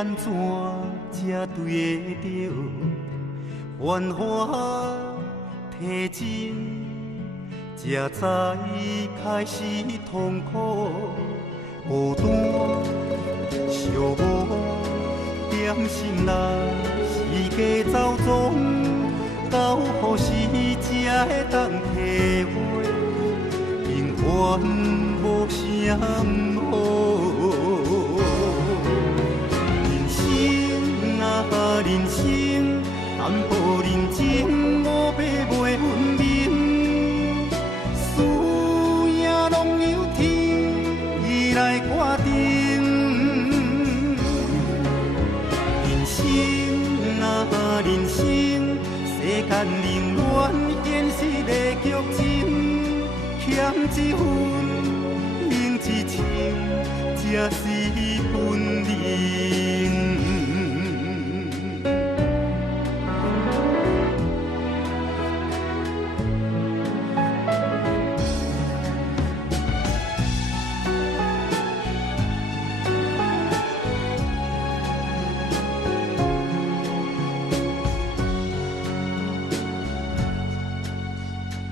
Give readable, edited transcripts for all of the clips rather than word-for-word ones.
安怎才对得着？繁华提真，才知开始痛苦。孤单寂寞，点心内世界走总，到何时才会当体会？平凡无啥好。人生啊人生，淡薄认真，五百袂分明。事也拢由天来决定。人生啊人生，世间冷暖，现实的剧情。欠一份，明一情，才是本领。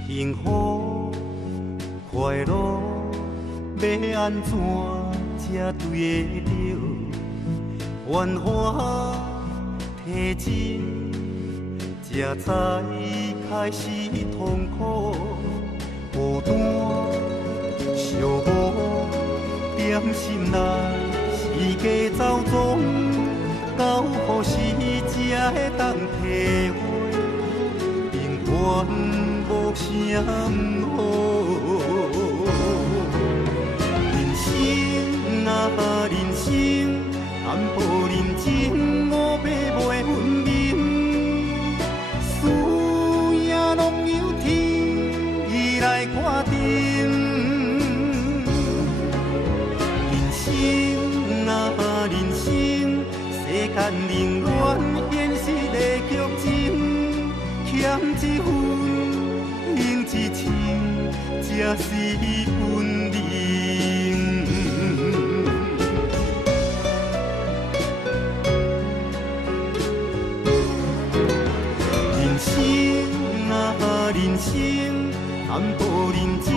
幸福快乐要安怎才对得着？繁华提真，才知开始痛苦。孤单寂寞，点心内世界走总，到何时才会当体会？平凡无啥好。人生啊人生，淡薄认真，五百袂分明。事也拢由天来决定。人生啊人生，世间冷暖，现实的剧情。欠一份，明一情，才是本领。人生啊人生，淡薄认真，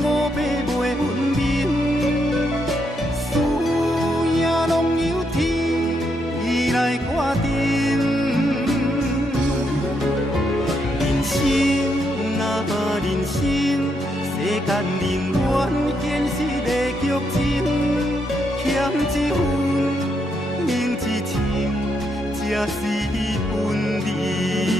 五百袂分明。事也拢由天来决定。人生世间冷暖，现实的剧情。欠一份，明一情，才是本领。